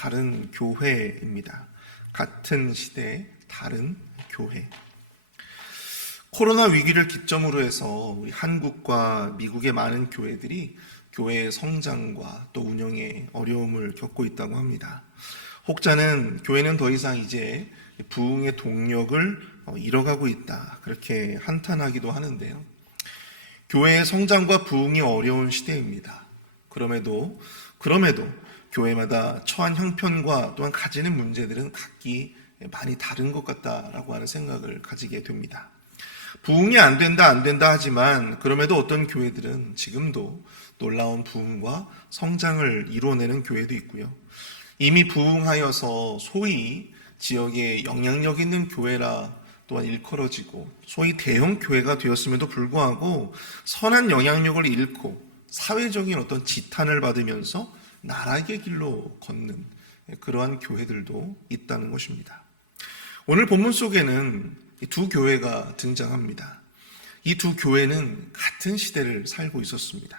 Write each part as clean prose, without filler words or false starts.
다른 교회입니다. 같은 시대 다른 교회. 코로나 위기를 기점으로 해서 우리 한국과 미국의 많은 교회들이 교회의 성장과 또 운영에 어려움을 겪고 있다고 합니다. 혹자는 교회는 더 이상 이제 부흥의 동력을 잃어가고 있다, 그렇게 한탄하기도 하는데요. 교회의 성장과 부흥이 어려운 시대입니다. 그럼에도 교회마다 처한 형편과 또한 가지는 문제들은 각기 많이 다른 것 같다라고 하는 생각을 가지게 됩니다. 부흥이 안 된다 하지만 그럼에도 어떤 교회들은 지금도 놀라운 부흥과 성장을 이루어내는 교회도 있고요. 이미 부흥하여서 소위 지역에 영향력 있는 교회라 또한 일컬어지고 소위 대형 교회가 되었음에도 불구하고 선한 영향력을 잃고 사회적인 어떤 지탄을 받으면서 나락의 길로 걷는 그러한 교회들도 있다는 것입니다. 오늘 본문 속에는 두 교회가 등장합니다. 이 두 교회는 같은 시대를 살고 있었습니다.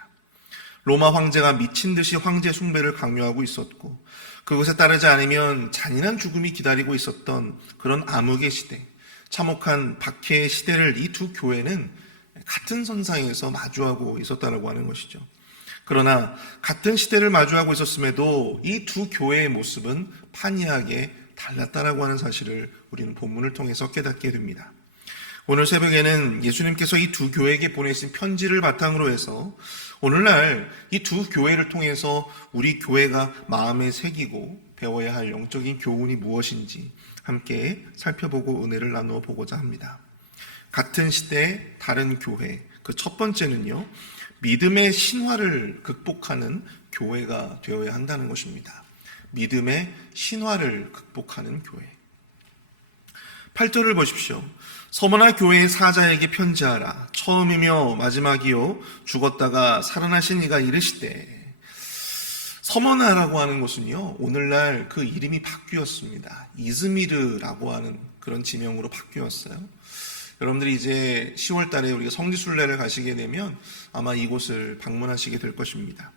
로마 황제가 미친 듯이 황제 숭배를 강요하고 있었고 그것에 따르지 않으면 잔인한 죽음이 기다리고 있었던 그런 암흑의 시대, 참혹한 박해의 시대를 이 두 교회는 같은 선상에서 마주하고 있었다고 하는 것이죠. 그러나 같은 시대를 마주하고 있었음에도 이 두 교회의 모습은 판이하게 달랐다라고 하는 사실을 우리는 본문을 통해서 깨닫게 됩니다. 오늘 새벽에는 예수님께서 이 두 교회에게 보내신 편지를 바탕으로 해서 오늘날 이 두 교회를 통해서 우리 교회가 마음에 새기고 배워야 할 영적인 교훈이 무엇인지 함께 살펴보고 은혜를 나누어 보고자 합니다. 같은 시대 다른 교회, 그 첫 번째는요, 믿음의 신화를 극복하는 교회가 되어야 한다는 것입니다. 믿음의 신화를 극복하는 교회. 8절을 보십시오. 서머나 교회의 사자에게 편지하라. 처음이며 마지막이요 죽었다가 살아나신 이가 이르시되. 서머나라고 하는 것은요, 오늘날 그 이름이 바뀌었습니다. 이즈미르라고 하는 그런 지명으로 바뀌었어요. 여러분들이 이제 10월 달에 우리가 성지순례를 가시게 되면 아마 이곳을 방문하시게 될 것입니다.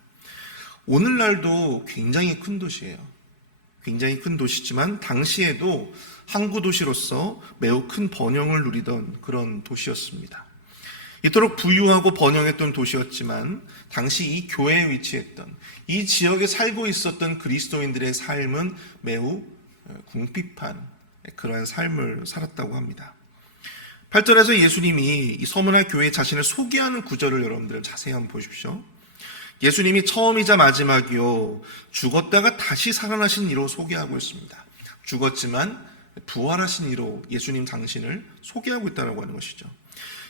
오늘날도 굉장히 큰 도시예요. 굉장히 큰 도시지만 당시에도 항구 도시로서 매우 큰 번영을 누리던 그런 도시였습니다. 이토록 부유하고 번영했던 도시였지만 당시 이 교회에 위치했던 이 지역에 살고 있었던 그리스도인들의 삶은 매우 궁핍한 그러한 삶을 살았다고 합니다. 8절에서 예수님이 이 서머나 교회 자신을 소개하는 구절을 여러분들 자세히 한번 보십시오. 예수님이 처음이자 마지막이요 죽었다가 다시 살아나신 이로 소개하고 있습니다. 죽었지만 부활하신 이로 예수님 당신을 소개하고 있다고 하는 것이죠.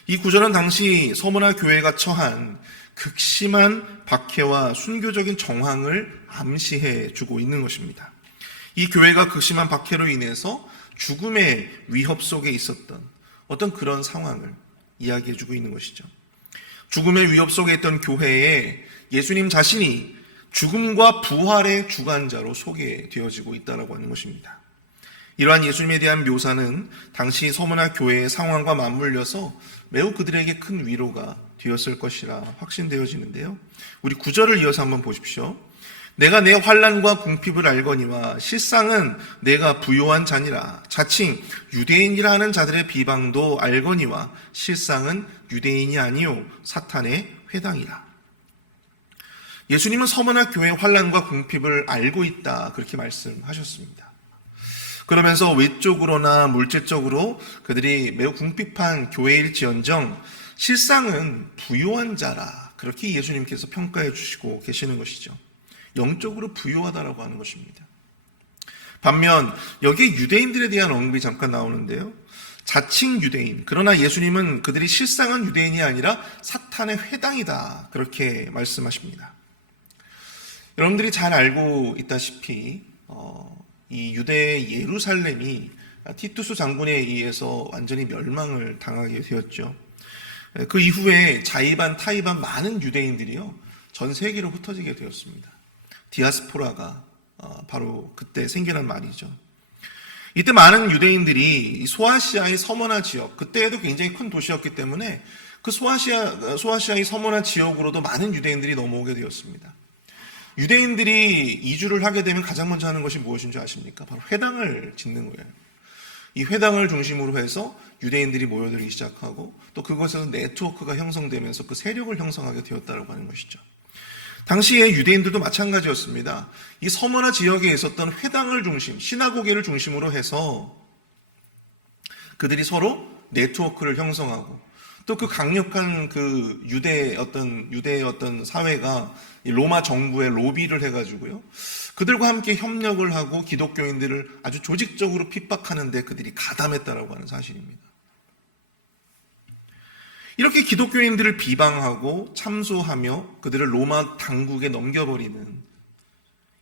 이 구절은 당시 서머나 교회가 처한 극심한 박해와 순교적인 정황을 암시해 주고 있는 것입니다. 이 교회가 극심한 박해로 인해서 죽음의 위협 속에 있었던 어떤 그런 상황을 이야기해 주고 있는 것이죠. 죽음의 위협 속에 있던 교회에 예수님 자신이 죽음과 부활의 주관자로 소개되어지고 있다고 하는 것입니다. 이러한 예수님에 대한 묘사는 당시 서머나 교회의 상황과 맞물려서 매우 그들에게 큰 위로가 되었을 것이라 확신되어지는데요. 우리 9절을 이어서 한번 보십시오. 내가 내 환난과 궁핍을 알거니와 실상은 내가 부요한 자니라. 자칭 유대인이라 하는 자들의 비방도 알거니와 실상은 유대인이 아니요 사탄의 회당이라. 예수님은 서머나 교회의 환난과 궁핍을 알고 있다, 그렇게 말씀하셨습니다. 그러면서 외적으로나 물질적으로 그들이 매우 궁핍한 교회일지언정 실상은 부요한 자라, 그렇게 예수님께서 평가해 주시고 계시는 것이죠. 영적으로 부요하다라고 하는 것입니다. 반면 여기에 유대인들에 대한 언급이 잠깐 나오는데요. 자칭 유대인, 그러나 예수님은 그들이 실상은 유대인이 아니라 사탄의 회당이다, 그렇게 말씀하십니다. 여러분들이 잘 알고 있다시피 이 유대의 예루살렘이 티투스 장군에 의해서 완전히 멸망을 당하게 되었죠. 그 이후에 자의반 타의반 많은 유대인들이요 전 세계로 흩어지게 되었습니다. 디아스포라가 바로 그때 생겨난 말이죠. 이때 많은 유대인들이 소아시아의 서머나 지역, 그때에도 굉장히 큰 도시였기 때문에 그 소아시아의 서머나 지역으로도 많은 유대인들이 넘어오게 되었습니다. 유대인들이 이주를 하게 되면 가장 먼저 하는 것이 무엇인 줄 아십니까? 바로 회당을 짓는 거예요. 이 회당을 중심으로 해서 유대인들이 모여들기 시작하고 또 그것에서 네트워크가 형성되면서 그 세력을 형성하게 되었다고 하는 것이죠. 당시에 유대인들도 마찬가지였습니다. 이 서머나 지역에 있었던 회당을 중심, 시나고게를 중심으로 해서 그들이 서로 네트워크를 형성하고 또 그 강력한 그 유대의 어떤 사회가 이 로마 정부에 로비를 해가지고요. 그들과 함께 협력을 하고 기독교인들을 아주 조직적으로 핍박하는데 그들이 가담했다라고 하는 사실입니다. 이렇게 기독교인들을 비방하고 참소하며 그들을 로마 당국에 넘겨버리는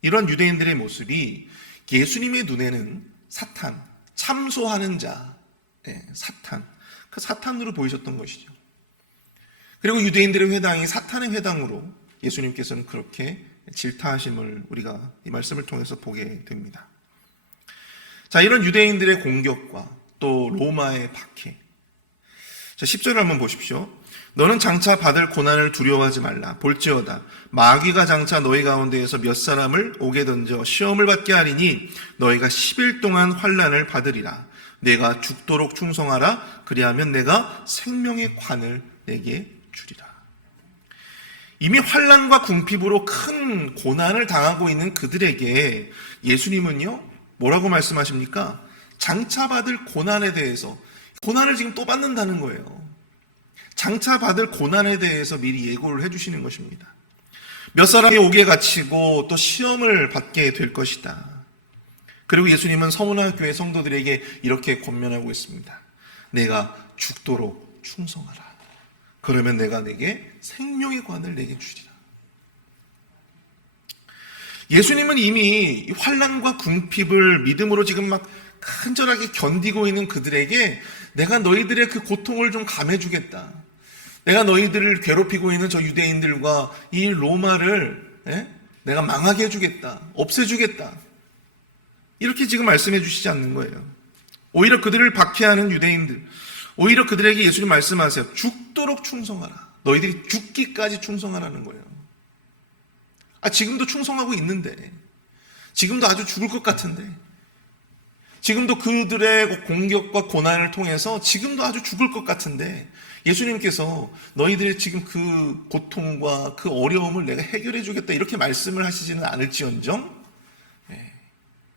이런 유대인들의 모습이 예수님의 눈에는 사탄, 참소하는 자, 사탄, 그 사탄으로 보이셨던 것이죠. 그리고 유대인들의 회당이 사탄의 회당으로 예수님께서는 그렇게 질타하심을 우리가 이 말씀을 통해서 보게 됩니다. 자, 이런 유대인들의 공격과 또 로마의 박해. 자, 10절을 한번 보십시오. 너는 장차 받을 고난을 두려워하지 말라. 볼지어다 마귀가 장차 너희 가운데에서 몇 사람을 옥에 던져 시험을 받게 하리니 너희가 10일 동안 환난을 받으리라. 내가 죽도록 충성하라. 그리하면 내가 생명의 관을 내게 주리라. 이미 환난과 궁핍으로 큰 고난을 당하고 있는 그들에게 예수님은요, 뭐라고 말씀하십니까? 장차 받을 고난에 대해서, 고난을 지금 또 받는다는 거예요. 장차 받을 고난에 대해서 미리 예고를 해주시는 것입니다. 몇 사람이 옥에 갇히고 또 시험을 받게 될 것이다. 그리고 예수님은 서문화 교회 성도들에게 이렇게 권면하고 있습니다. 내가 죽도록 충성하라. 그러면 내가 내게 생명의 관을 내게 주리라. 예수님은 이미 환난과 궁핍을 믿음으로 지금 막 간절하게 견디고 있는 그들에게 내가 너희들의 그 고통을 좀 감해주겠다. 내가 너희들을 괴롭히고 있는 저 유대인들과 이 로마를 내가 망하게 해주겠다. 없애주겠다. 이렇게 지금 말씀해 주시지 않는 거예요. 오히려 그들을 박해하는 유대인들, 오히려 그들에게 예수님 말씀하세요. 죽도록 충성하라. 너희들이 죽기까지 충성하라는 거예요. 지금도 충성하고 있는데, 지금도 아주 죽을 것 같은데, 지금도 그들의 공격과 고난을 통해서 지금도 아주 죽을 것 같은데, 예수님께서 너희들의 지금 그 고통과 그 어려움을 내가 해결해 주겠다 이렇게 말씀을 하시지는 않을지언정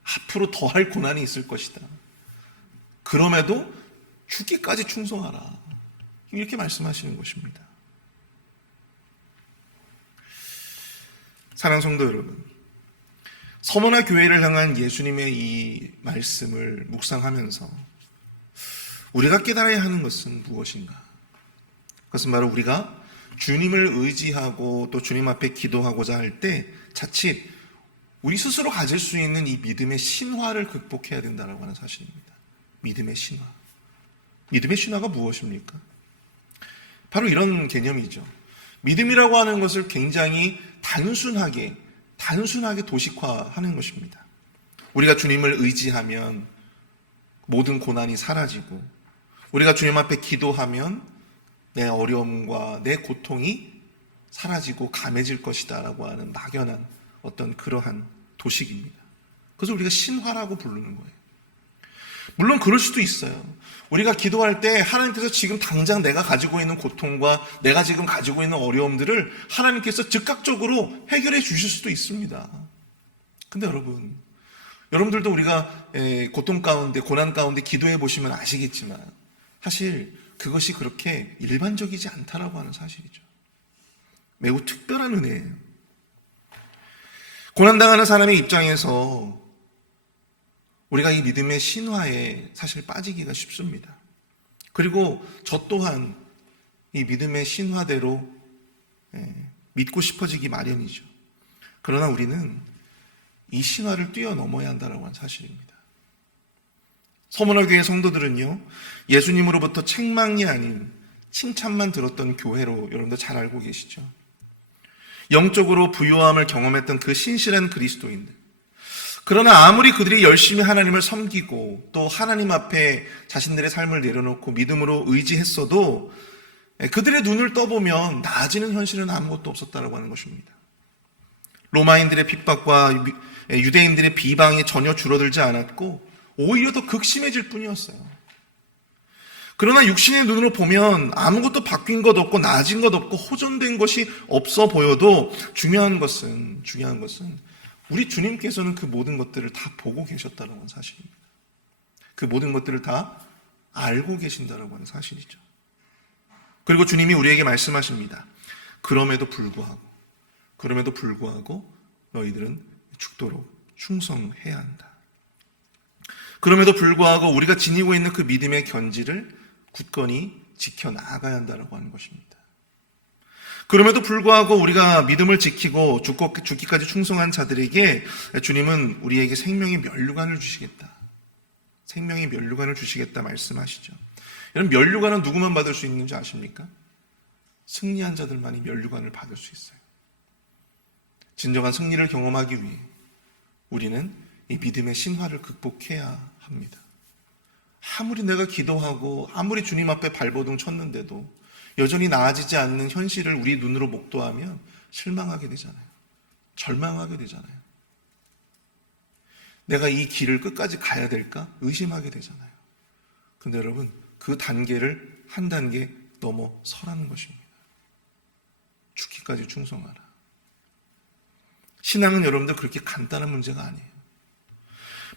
앞으로 더할 고난이 있을 것이다. 그럼에도 죽기까지 충성하라. 이렇게 말씀하시는 것입니다. 사랑하는 성도 여러분, 서문화 교회를 향한 예수님의 이 말씀을 묵상하면서 우리가 깨달아야 하는 것은 무엇인가? 그것은 바로 우리가 주님을 의지하고 또 주님 앞에 기도하고자 할 때 자칫 우리 스스로 가질 수 있는 이 믿음의 신화를 극복해야 된다고 하는 사실입니다. 믿음의 신화. 믿음의 신화가 무엇입니까? 바로 이런 개념이죠. 믿음이라고 하는 것을 굉장히 단순하게 도식화하는 것입니다. 우리가 주님을 의지하면 모든 고난이 사라지고 우리가 주님 앞에 기도하면 내 어려움과 내 고통이 사라지고 감해질 것이다 라고 하는 막연한 어떤 그러한 도식입니다. 그래서 우리가 신화라고 부르는 거예요. 물론 그럴 수도 있어요. 우리가 기도할 때 하나님께서 지금 당장 내가 가지고 있는 고통과 내가 지금 가지고 있는 어려움들을 하나님께서 즉각적으로 해결해 주실 수도 있습니다. 근데 여러분들도 우리가 고통 가운데, 고난 가운데 기도해 보시면 아시겠지만 사실 그것이 그렇게 일반적이지 않다라고 하는 사실이죠. 매우 특별한 은혜예요. 고난당하는 사람의 입장에서 우리가 이 믿음의 신화에 사실 빠지기가 쉽습니다. 그리고 저 또한 이 믿음의 신화대로 믿고 싶어지기 마련이죠. 그러나 우리는 이 신화를 뛰어넘어야 한다는 사실입니다. 서문화 교회 성도들은요, 예수님으로부터 책망이 아닌 칭찬만 들었던 교회로 여러분들 잘 알고 계시죠. 영적으로 부유함을 경험했던 그 신실한 그리스도인들. 그러나 아무리 그들이 열심히 하나님을 섬기고 또 하나님 앞에 자신들의 삶을 내려놓고 믿음으로 의지했어도 그들의 눈을 떠보면 나아지는 현실은 아무것도 없었다라고 하는 것입니다. 로마인들의 핍박과 유대인들의 비방이 전혀 줄어들지 않았고 오히려 더 극심해질 뿐이었어요. 그러나 육신의 눈으로 보면 아무것도 바뀐 것 없고 나아진 것 없고 호전된 것이 없어 보여도 중요한 것은 우리 주님께서는 그 모든 것들을 다 보고 계셨다는 사실입니다. 그 모든 것들을 다 알고 계신다라고 하는 사실이죠. 그리고 주님이 우리에게 말씀하십니다. 그럼에도 불구하고 너희들은 죽도록 충성해야 한다. 그럼에도 불구하고 우리가 지니고 있는 그 믿음의 견지를 굳건히 지켜나가야 한다고 하는 것입니다. 그럼에도 불구하고 우리가 믿음을 지키고 죽기까지 충성한 자들에게 주님은 우리에게 생명의 면류관을 주시겠다. 생명의 면류관을 주시겠다 말씀하시죠. 여러분, 면류관은 누구만 받을 수 있는지 아십니까? 승리한 자들만이 면류관을 받을 수 있어요. 진정한 승리를 경험하기 위해 우리는 이 믿음의 신화를 극복해야 합니다. 아무리 내가 기도하고 아무리 주님 앞에 발버둥 쳤는데도 여전히 나아지지 않는 현실을 우리 눈으로 목도하면 실망하게 되잖아요. 절망하게 되잖아요. 내가 이 길을 끝까지 가야 될까? 의심하게 되잖아요. 근데 여러분, 그 단계를 한 단계 넘어서라는 것입니다. 죽기까지 충성하라. 신앙은 여러분들 그렇게 간단한 문제가 아니에요.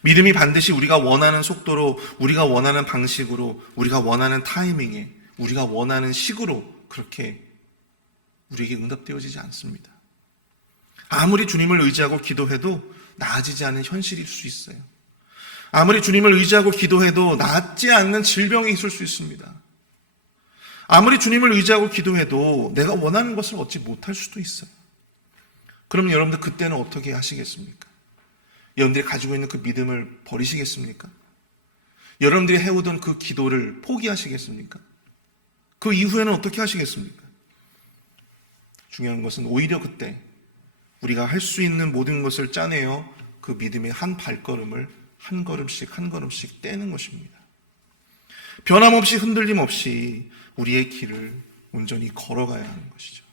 믿음이 반드시 우리가 원하는 속도로, 우리가 원하는 방식으로, 우리가 원하는 타이밍에, 우리가 원하는 식으로 그렇게 우리에게 응답되어지지 않습니다. 아무리 주님을 의지하고 기도해도 나아지지 않는 현실일 수 있어요. 아무리 주님을 의지하고 기도해도 낫지 않는 질병이 있을 수 있습니다. 아무리 주님을 의지하고 기도해도 내가 원하는 것을 얻지 못할 수도 있어요. 그럼 여러분들 그때는 어떻게 하시겠습니까? 여러분들이 가지고 있는 그 믿음을 버리시겠습니까? 여러분들이 해오던 그 기도를 포기하시겠습니까? 그 이후에는 어떻게 하시겠습니까? 중요한 것은 오히려 그때 우리가 할 수 있는 모든 것을 짜내어 그 믿음의 한 발걸음을 한 걸음씩 떼는 것입니다. 변함없이 흔들림 없이 우리의 길을 온전히 걸어가야 하는 것이죠.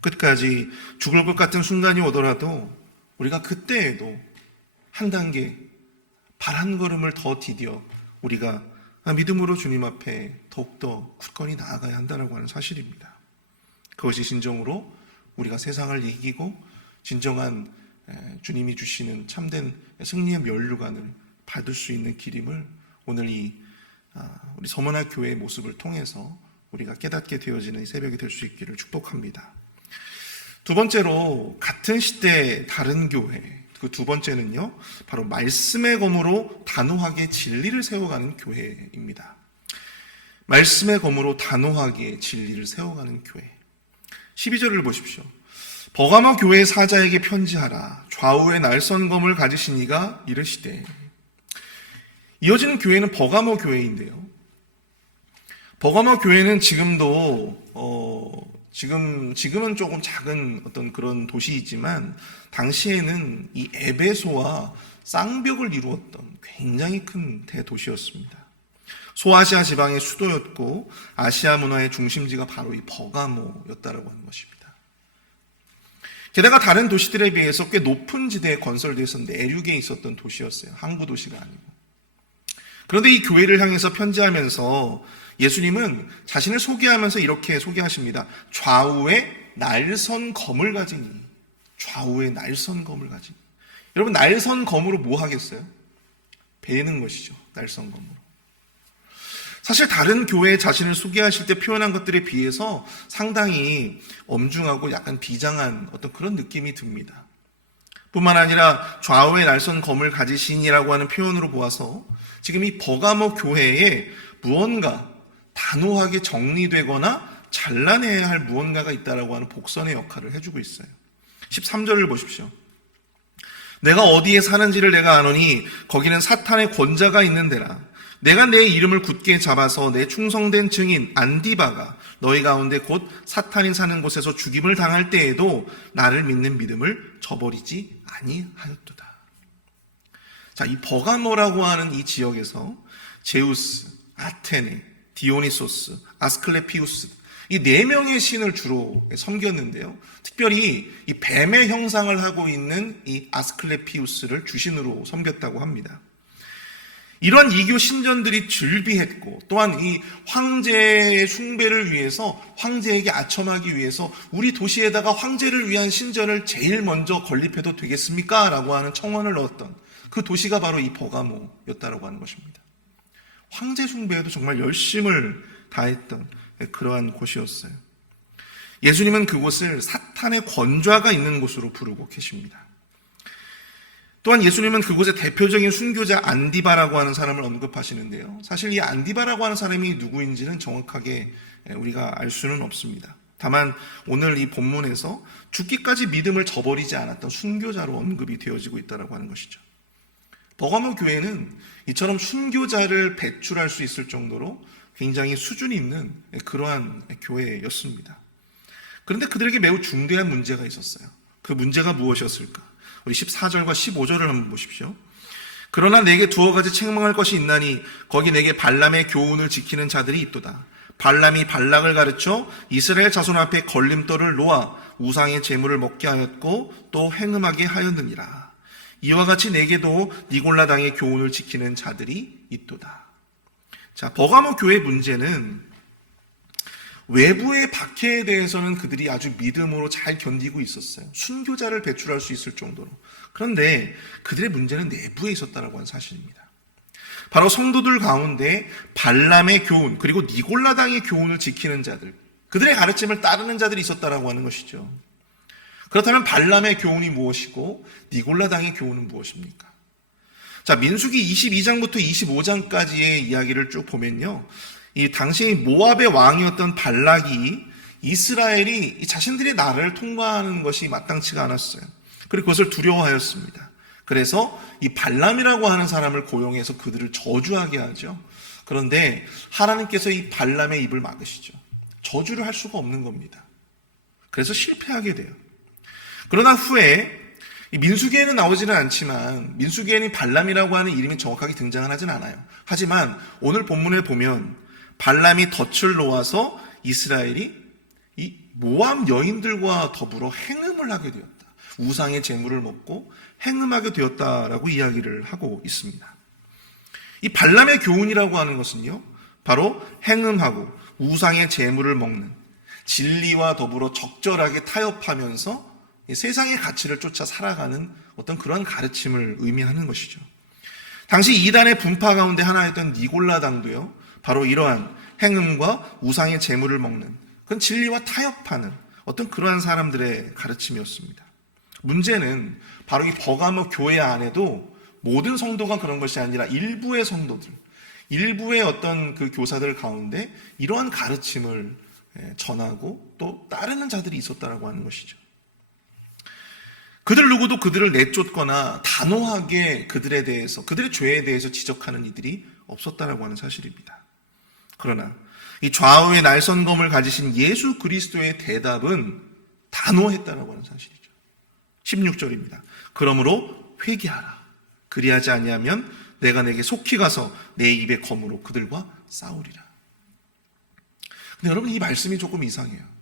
끝까지 죽을 것 같은 순간이 오더라도 우리가 그때에도 한 단계, 발 한 걸음을 더 디뎌 우리가 믿음으로 주님 앞에 더욱더 굳건히 나아가야 한다고 하는 사실입니다. 그것이 진정으로 우리가 세상을 이기고 진정한 주님이 주시는 참된 승리의 면류관을 받을 수 있는 길임을 오늘 우리 서문화 교회의 모습을 통해서 우리가 깨닫게 되어지는 새벽이 될 수 있기를 축복합니다. 두 번째로 같은 시대의 다른 교회, 그 두 번째는요, 바로 말씀의 검으로 단호하게 진리를 세워가는 교회입니다. 말씀의 검으로 단호하게 진리를 세워가는 교회. 12절을 보십시오. 버가모 교회 사자에게 편지하라. 좌우에 날선검을 가지신 이가 이르시되. 이어지는 교회는 버가모 교회인데요. 버가모 교회는 지금은 조금 작은 어떤 그런 도시이지만 당시에는 이 에베소와 쌍벽을 이루었던 굉장히 큰 대도시였습니다. 소아시아 지방의 수도였고 아시아 문화의 중심지가 바로 이 버가모였다라고 하는 것입니다. 게다가 다른 도시들에 비해서 꽤 높은 지대에 건설돼서 내륙에 있었던 도시였어요. 항구 도시가 아니고. 그런데 이 교회를 향해서 편지하면서 예수님은 자신을 소개하면서 이렇게 소개하십니다. 좌우에 날선 검을 가지니. 좌우에 날선 검을 가지니. 여러분, 날선 검으로 뭐 하겠어요? 베는 것이죠. 날선 검으로. 사실 다른 교회에 자신을 소개하실 때 표현한 것들에 비해서 상당히 엄중하고 약간 비장한 어떤 그런 느낌이 듭니다. 뿐만 아니라 좌우에 날선 검을 가지신이라고 하는 표현으로 보아서 지금 이 버가모 교회에 무언가 단호하게 정리되거나 잘라내야 할 무언가가 있다라고 하는 복선의 역할을 해주고 있어요. 13절을 보십시오. 내가 어디에 사는지를 내가 아노니 거기는 사탄의 권자가 있는 데라. 내가 내 이름을 굳게 잡아서 내 충성된 증인 안디바가 너희 가운데 곧 사탄이 사는 곳에서 죽임을 당할 때에도 나를 믿는 믿음을 저버리지 아니하였도다. 자, 이 버가모라고 하는 이 지역에서 제우스, 아테네, 디오니소스, 아스클레피우스 이 4명의 신을 주로 섬겼는데요. 특별히 이 뱀의 형상을 하고 있는 이 아스클레피우스를 주신으로 섬겼다고 합니다. 이런 이교 신전들이 즐비했고, 또한 이 황제의 숭배를 위해서, 황제에게 아첨하기 위해서 우리 도시에다가 황제를 위한 신전을 제일 먼저 건립해도 되겠습니까? 라고 하는 청원을 넣었던 그 도시가 바로 이 버가모였다라고 하는 것입니다. 황제 숭배에도 정말 열심을 다했던 그러한 곳이었어요. 예수님은 그곳을 사탄의 권좌가 있는 곳으로 부르고 계십니다. 또한 예수님은 그곳의 대표적인 순교자 안디바라고 하는 사람을 언급하시는데요. 사실 이 안디바라고 하는 사람이 누구인지는 정확하게 우리가 알 수는 없습니다. 다만 오늘 이 본문에서 죽기까지 믿음을 저버리지 않았던 순교자로 언급이 되어지고 있다고 하는 것이죠. 버가모 교회는 이처럼 순교자를 배출할 수 있을 정도로 굉장히 수준 있는 그러한 교회였습니다. 그런데 그들에게 매우 중대한 문제가 있었어요. 그 문제가 무엇이었을까? 우리 14절과 15절을 한번 보십시오. 그러나 내게 두어 가지 책망할 것이 있나니 거기 내게 발람의 교훈을 지키는 자들이 있도다. 발람이 발락을 가르쳐 이스라엘 자손 앞에 걸림돌을 놓아 우상의 제물을 먹게 하였고 또 행음하게 하였느니라. 이와 같이 내게도 니골라 당의 교훈을 지키는 자들이 있도다. 자, 버가모 교회의 문제는 외부의 박해에 대해서는 그들이 아주 믿음으로 잘 견디고 있었어요. 순교자를 배출할 수 있을 정도로. 그런데 그들의 문제는 내부에 있었다라고 하는 사실입니다. 바로 성도들 가운데 발람의 교훈, 그리고 니골라당의 교훈을 지키는 자들, 그들의 가르침을 따르는 자들이 있었다라고 하는 것이죠. 그렇다면 발람의 교훈이 무엇이고 니골라당의 교훈은 무엇입니까? 자, 민수기 22장부터 25장까지의 이야기를 쭉 보면요. 이 당시 모압의 왕이었던 발락이 이스라엘이 자신들의 나라를 통과하는 것이 마땅치가 않았어요. 그리고 그것을 두려워하였습니다. 그래서 이 발람이라고 하는 사람을 고용해서 그들을 저주하게 하죠. 그런데 하나님께서 이 발람의 입을 막으시죠. 저주를 할 수가 없는 겁니다. 그래서 실패하게 돼요. 그러나 후에 민수기에는 나오지는 않지만 민수기에는 발람이라고 하는 이름이 정확하게 등장하진 않아요. 하지만 오늘 본문에 보면 발람이 덫을 놓아서 이스라엘이 이 모압 여인들과 더불어 행음을 하게 되었다. 우상의 제물을 먹고 행음하게 되었다라고 이야기를 하고 있습니다. 이 발람의 교훈이라고 하는 것은요, 바로 행음하고 우상의 제물을 먹는, 진리와 더불어 적절하게 타협하면서 세상의 가치를 쫓아 살아가는 어떤 그런 가르침을 의미하는 것이죠. 당시 이단의 분파 가운데 하나였던 니골라당도요, 바로 이러한 행음과 우상의 제물을 먹는, 그건 진리와 타협하는 어떤 그러한 사람들의 가르침이었습니다. 문제는 바로 이 버가모 교회 안에도 모든 성도가 그런 것이 아니라 일부의 성도들, 일부의 어떤 그 교사들 가운데 이러한 가르침을 전하고 또 따르는 자들이 있었다라고 하는 것이죠. 그들 누구도 그들을 내쫓거나 단호하게 그들에 대해서, 그들의 죄에 대해서 지적하는 이들이 없었다라고 하는 사실입니다. 그러나 이 좌우의 날선검을 가지신 예수 그리스도의 대답은 단호했다라고 하는 사실이죠. 16절입니다. 그러므로 회개하라. 그리하지 아니하면 내가 내게 속히 가서 내 입의 검으로 그들과 싸우리라. 근데 여러분, 이 말씀이 조금 이상해요.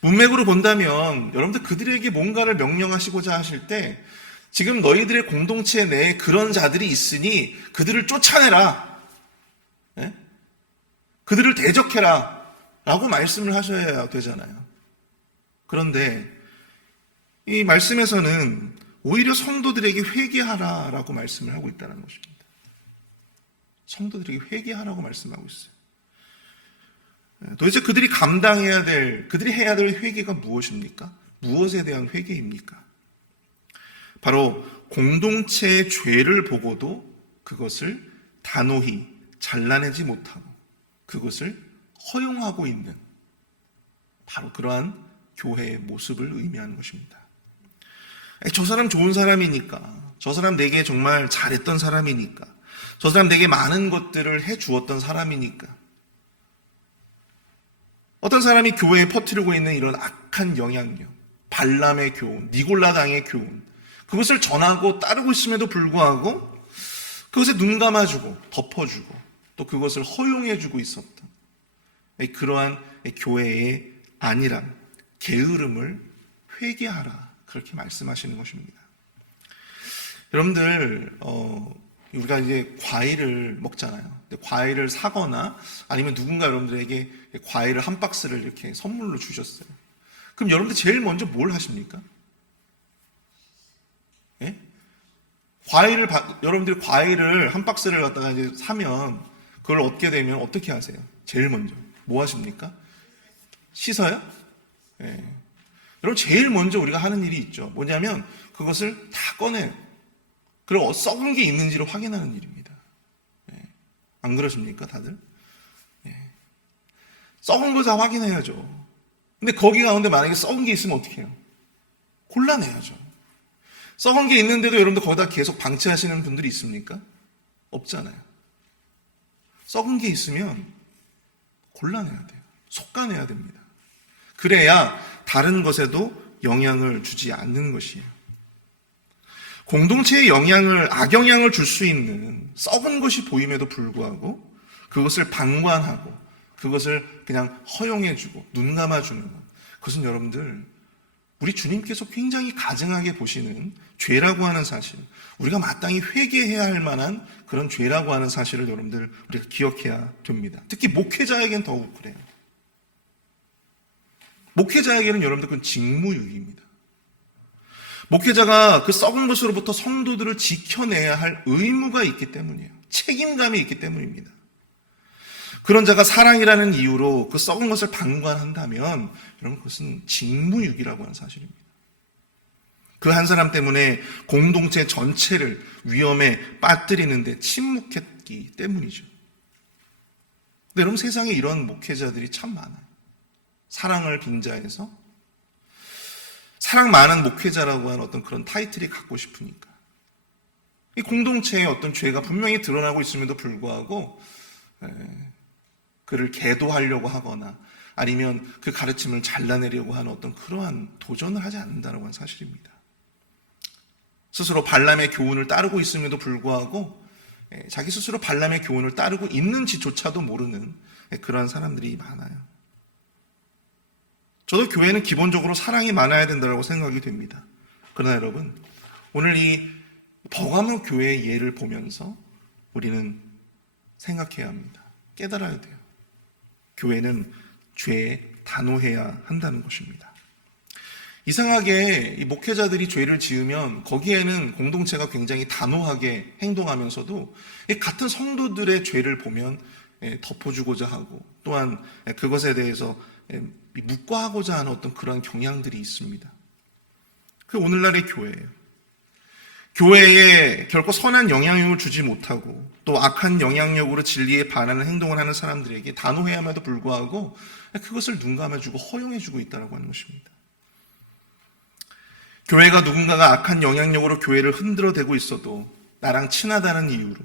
문맥으로 본다면 여러분들 그들에게 뭔가를 명령하시고자 하실 때 지금 너희들의 공동체 내에 그런 자들이 있으니 그들을 쫓아내라. 네? 그들을 대적해라. 라고 말씀을 하셔야 되잖아요. 그런데 이 말씀에서는 오히려 성도들에게 회개하라 라고 말씀을 하고 있다는 것입니다. 성도들에게 회개하라고 말씀하고 있어요. 도대체 그들이 감당해야 될, 그들이 해야 될 회개가 무엇입니까? 무엇에 대한 회개입니까? 바로 공동체의 죄를 보고도 그것을 단호히 잘라내지 못하고 그것을 허용하고 있는 바로 그러한 교회의 모습을 의미하는 것입니다. 저 사람 좋은 사람이니까, 저 사람 내게 정말 잘했던 사람이니까, 저 사람 내게 많은 것들을 해주었던 사람이니까, 어떤 사람이 교회에 퍼뜨리고 있는 이런 악한 영향력, 발람의 교훈, 니골라당의 교훈, 그것을 전하고 따르고 있음에도 불구하고 그것에 눈 감아주고 덮어주고 또 그것을 허용해주고 있었던 그러한 교회의 안일함, 게으름을 회개하라, 그렇게 말씀하시는 것입니다. 여러분들 우리가 이제 과일을 먹잖아요. 근데 과일을 사거나 아니면 누군가 여러분들에게 과일을 한 박스를 이렇게 선물로 주셨어요. 그럼 여러분들 제일 먼저 뭘 하십니까? 예? 여러분들이 과일을 한 박스를 갖다가 이제 사면 그걸 얻게 되면 어떻게 하세요? 제일 먼저 뭐 하십니까? 씻어요? 예. 여러분 제일 먼저 우리가 하는 일이 있죠. 뭐냐면 그것을 다 꺼내요. 그리고 썩은 게 있는지를 확인하는 일입니다. 예. 안 그러십니까 다들? 예. 썩은 거 다 확인해야죠. 근데 거기 가운데 만약에 썩은 게 있으면 어떻게 해요? 골라내야죠. 썩은 게 있는데도 여러분들 거기다 계속 방치하시는 분들이 있습니까? 없잖아요. 썩은 게 있으면 골라내야 돼요. 솎아내야 됩니다. 그래야 다른 것에도 영향을 주지 않는 것이에요. 공동체에 악영향을 줄 수 있는 썩은 것이 보임에도 불구하고 그것을 방관하고 그것을 그냥 허용해주고 눈 감아주는 것, 그것은 여러분들 우리 주님께서 굉장히 가증하게 보시는 죄라고 하는 사실, 우리가 마땅히 회개해야 할 만한 그런 죄라고 하는 사실을 여러분들 우리가 기억해야 됩니다. 특히 목회자에겐 더욱 그래요. 목회자에게는 여러분들 그건 직무유기입니다. 목회자가 그 썩은 것으로부터 성도들을 지켜내야 할 의무가 있기 때문이에요. 책임감이 있기 때문입니다. 그런 자가 사랑이라는 이유로 그 썩은 것을 방관한다면 여러분 그것은 직무유기라고 하는 사실입니다. 그 한 사람 때문에 공동체 전체를 위험에 빠뜨리는데 침묵했기 때문이죠. 근데 여러분 세상에 이런 목회자들이 참 많아요. 사랑을 빙자해서 사랑 많은 목회자라고 하는 어떤 그런 타이틀이 갖고 싶으니까 이 공동체의 어떤 죄가 분명히 드러나고 있음에도 불구하고 그를 계도하려고 하거나 아니면 그 가르침을 잘라내려고 하는 어떤 그러한 도전을 하지 않는다는 건 사실입니다. 스스로 발람의 교훈을 따르고 있음에도 불구하고 자기 스스로 발람의 교훈을 따르고 있는지조차도 모르는 그러한 사람들이 많아요. 저도 교회는 기본적으로 사랑이 많아야 된다고 생각이 됩니다. 그러나 여러분, 오늘 이 버가모 교회의 예를 보면서 우리는 생각해야 합니다. 깨달아야 돼요. 교회는 죄에 단호해야 한다는 것입니다. 이상하게 이 목회자들이 죄를 지으면 거기에는 공동체가 굉장히 단호하게 행동하면서도 이 같은 성도들의 죄를 보면 덮어주고자 하고 또한 그것에 대해서 묵과하고자 하는 어떤 그런 경향들이 있습니다. 그 오늘날의 교회예요. 교회에 결코 선한 영향력을 주지 못하고 또 악한 영향력으로 진리에 반하는 행동을 하는 사람들에게 단호해야만도 불구하고 그것을 눈 감아주고 허용해주고 있다고 하는 것입니다. 교회가 누군가가 악한 영향력으로 교회를 흔들어대고 있어도 나랑 친하다는 이유로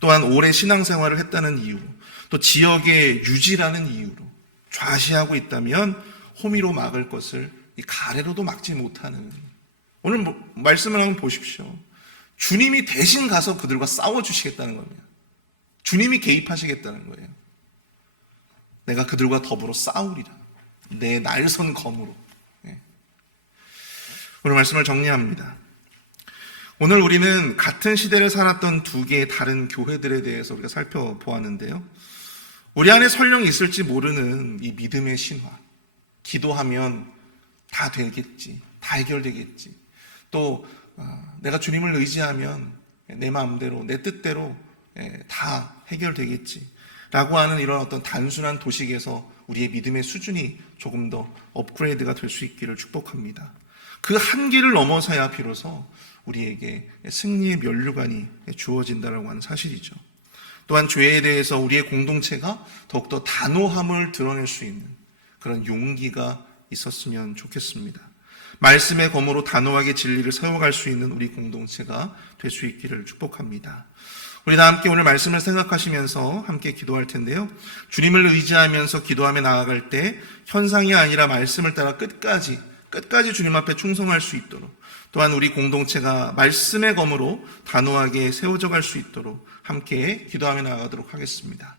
또한 오래 신앙생활을 했다는 이유로 또 지역의 유지라는 이유로 좌시하고 있다면 호미로 막을 것을 이 가래로도 막지 못하는, 오늘 말씀을 한번 보십시오. 주님이 대신 가서 그들과 싸워주시겠다는 겁니다. 주님이 개입하시겠다는 거예요. 내가 그들과 더불어 싸우리라. 내 날선 검으로. 오늘 말씀을 정리합니다. 오늘 우리는 같은 시대를 살았던 두 개의 다른 교회들에 대해서 우리가 살펴보았는데요. 우리 안에 설령 있을지 모르는 이 믿음의 신화, 기도하면 다 되겠지, 다 해결되겠지, 또 내가 주님을 의지하면 내 마음대로, 내 뜻대로 다 해결되겠지 라고 하는 이런 어떤 단순한 도식에서 우리의 믿음의 수준이 조금 더 업그레이드가 될 수 있기를 축복합니다. 그 한계를 넘어서야 비로소 우리에게 승리의 면류관이 주어진다라고 하는 사실이죠. 또한 죄에 대해서 우리의 공동체가 더욱더 단호함을 드러낼 수 있는 그런 용기가 있었으면 좋겠습니다. 말씀의 검으로 단호하게 진리를 세워갈 수 있는 우리 공동체가 될 수 있기를 축복합니다. 우리 다 함께 오늘 말씀을 생각하시면서 함께 기도할 텐데요. 주님을 의지하면서 기도하며 나아갈 때 현상이 아니라 말씀을 따라 끝까지 주님 앞에 충성할 수 있도록, 또한 우리 공동체가 말씀의 검으로 단호하게 세워져 갈 수 있도록 함께 기도하며 나아가도록 하겠습니다.